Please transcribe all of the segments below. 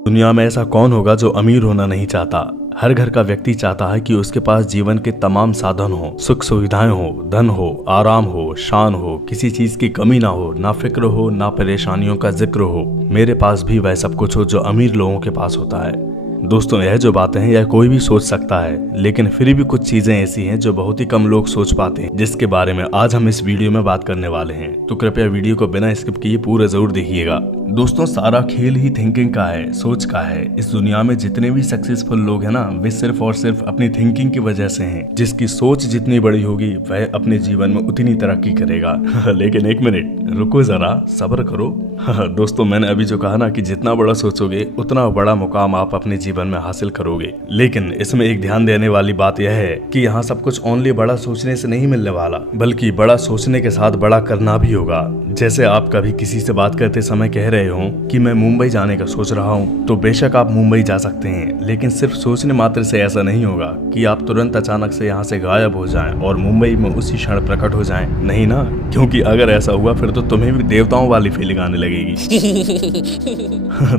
दुनिया में ऐसा कौन होगा जो अमीर होना नहीं चाहता। हर घर का व्यक्ति चाहता है कि उसके पास जीवन के तमाम साधन हो, सुख सुविधाएं हो, धन हो, आराम हो, शान हो, किसी चीज की कमी ना हो, ना फिक्र हो, ना परेशानियों का जिक्र हो। मेरे पास भी वह सब कुछ हो जो अमीर लोगों के पास होता है। दोस्तों, यह जो बातें हैं यह कोई भी सोच सकता है, लेकिन फिर भी कुछ चीजें ऐसी हैं जो बहुत ही कम लोग सोच पाते हैं, जिसके बारे में आज हम इस वीडियो में बात करने वाले हैं। तो कृपया वीडियो को बिना स्किप किए पूरा जरूर देखिएगा। दोस्तों, सारा खेल ही थिंकिंग का है, सोच का है। इस दुनिया में जितने भी सक्सेसफुल लोग हैं ना, वे सिर्फ और सिर्फ अपनी थिंकिंग की वजह से हैं। जिसकी सोच जितनी बड़ी होगी वह अपने जीवन में उतनी तरक्की करेगा। लेकिन एक मिनट रुको, जरा सब्र करो। दोस्तों, मैंने अभी जो कहा ना कि जितना बड़ा सोचोगे उतना बड़ा मुकाम आप अपने जीवन में हासिल करोगे। लेकिन इसमें एक ध्यान देने वाली बात यह है कि यहाँ सब कुछ ओनली बड़ा सोचने से नहीं मिलने वाला, बल्कि बड़ा सोचने के साथ बड़ा करना भी होगा। जैसे आप कभी किसी से बात करते समय कह रहे हो कि मैं मुंबई जाने का सोच रहा हूँ, तो बेशक आप मुंबई जा सकते हैं, लेकिन सिर्फ सोचने मात्र से ऐसा नहीं होगा कि आप तुरंत अचानक से यहाँ से गायब हो जाएं और मुंबई में उसी क्षण प्रकट हो जाएं। नहीं ना, क्योंकि अगर ऐसा हुआ फिर तो तुम्हें भी देवताओं वाली फीलिंग आने लगेगी।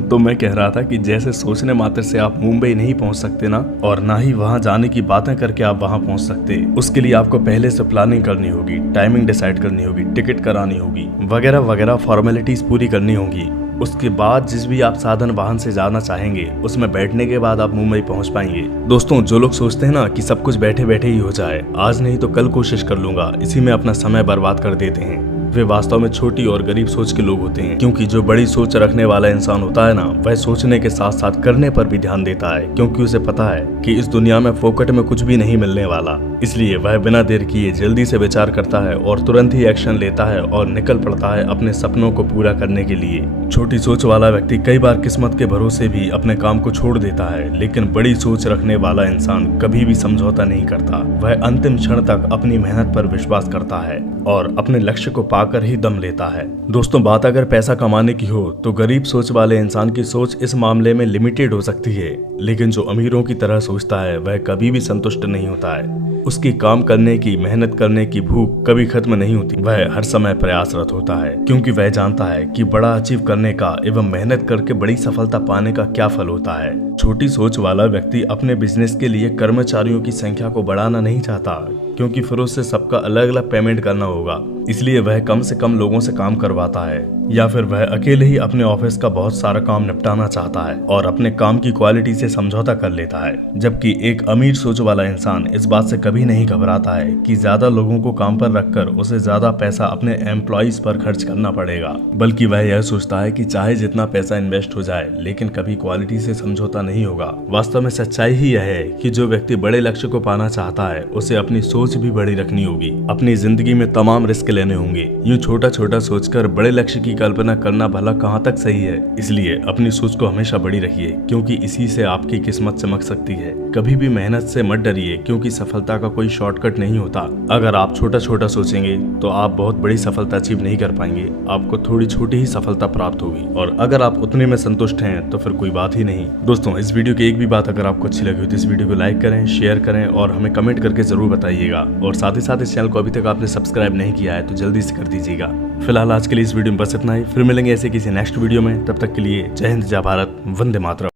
तो मैं कह रहा था कि जैसे सोचने मात्र से आप मुंबई नहीं पहुंच सकते ना, और ना ही वहां जाने की बातें करके आप वहां पहुंच सकते। उसके लिए आपको पहले से प्लानिंग करनी होगी, टाइमिंग डिसाइड करनी होगी, टिकट करानी होगी, वगैरह वगैरह फॉर्मेलिटीज पूरी करनी होगी। उसके बाद जिस भी आप साधन वाहन से जाना चाहेंगे उसमें बैठने के बाद आप मुंबई पहुंच पाएंगे। दोस्तों, जो लोग सोचते हैं ना कि सब कुछ बैठे बैठे ही हो जाए, आज नहीं तो कल कोशिश कर लूंगा, इसी में अपना समय बर्बाद कर देते हैं। वे वास्तव में छोटी और गरीब सोच के लोग होते हैं, क्योंकि जो बड़ी सोच रखने वाला इंसान होता है ना, वह सोचने के साथ साथ करने पर भी ध्यान देता है, क्योंकि उसे पता है कि इस दुनिया में फोकट में कुछ भी नहीं मिलने वाला। इसलिए वह बिना देर किए जल्दी से विचार करता है और तुरंत ही एक्शन लेता है और निकल पड़ता है अपने सपनों को पूरा करने के लिए। छोटी सोच वाला व्यक्ति कई बार किस्मत के भरोसे भी अपने काम को छोड़ देता है, लेकिन बड़ी सोच रखने वाला इंसान कभी भी समझौता नहीं करता। वह अंतिम क्षण तक अपनी मेहनत पर विश्वास करता है और अपने लक्ष्य को पाकर ही दम लेता है। दोस्तों, बात अगर पैसा कमाने की हो तो गरीब सोच वाले इंसान की सोच इस मामले में लिमिटेड हो सकती है, लेकिन जो अमीरों की तरह सोचता है वह कभी भी संतुष्ट नहीं होता है। उसकी काम करने की, मेहनत करने की भूख कभी खत्म नहीं होती। वह हर समय प्रयासरत होता है, क्योंकि वह जानता है कि बड़ा अचीव करने का एवं मेहनत करके बड़ी सफलता पाने का क्या फल होता है। छोटी सोच वाला व्यक्ति अपने बिजनेस के लिए कर्मचारियों की संख्या को बढ़ाना नहीं चाहता, क्योंकि फिर उससे सबका अलग अलग पेमेंट करना होगा। इसलिए वह कम से कम लोगों से काम करवाता है, या फिर वह अकेले ही अपने ऑफिस का बहुत सारा काम निपटाना चाहता है और अपने काम की क्वालिटी से समझौता कर लेता है। जबकि एक अमीर सोच वाला इंसान इस बात से कभी नहीं घबराता है कि ज्यादा लोगों को काम पर रखकर उसे ज्यादा पैसा अपने एम्प्लॉइज पर खर्च करना पड़ेगा, बल्कि वह यह सोचता है कि चाहे जितना पैसा इन्वेस्ट हो जाए, लेकिन कभी क्वालिटी से समझौता नहीं होगा। वास्तव में सच्चाई ही यह है कि जो व्यक्ति बड़े लक्ष्य को पाना चाहता है उसे अपनी सोच भी बड़ी रखनी होगी। अपनी जिंदगी में तमाम रिस्क लेने होंगे। यूं छोटा छोटा सोचकर बड़े लक्ष्य की कल्पना करना भला कहां तक सही है। इसलिए अपनी सोच को हमेशा बड़ी रखिए, क्योंकि इसी से आपकी किस्मत चमक सकती है। कभी भी मेहनत से मत डरिए, क्योंकि सफलता का कोई शॉर्टकट नहीं होता। अगर आप छोटा छोटा सोचेंगे तो आप बहुत बड़ी सफलता अचीव नहीं कर पाएंगे, आपको थोड़ी छोटी ही सफलता प्राप्त होगी। और अगर आप उतने में संतुष्ट हैं तो फिर कोई बात ही नहीं। दोस्तों, इस वीडियो की एक भी बात अगर आपको अच्छी लगी हो तो इस वीडियो को लाइक करें, शेयर करें और हमें कमेंट करके जरूर बताइएगा। और साथ ही साथ इस चैनल को अभी तक आपने सब्सक्राइब नहीं किया है तो जल्दी से कर दीजिएगा। फिलहाल आज के लिए इस वीडियो में बस इतना ही। फिर मिलेंगे ऐसे किसी नेक्स्ट वीडियो में। तब तक के लिए जय हिंद, जय भारत, वंदे मातरम।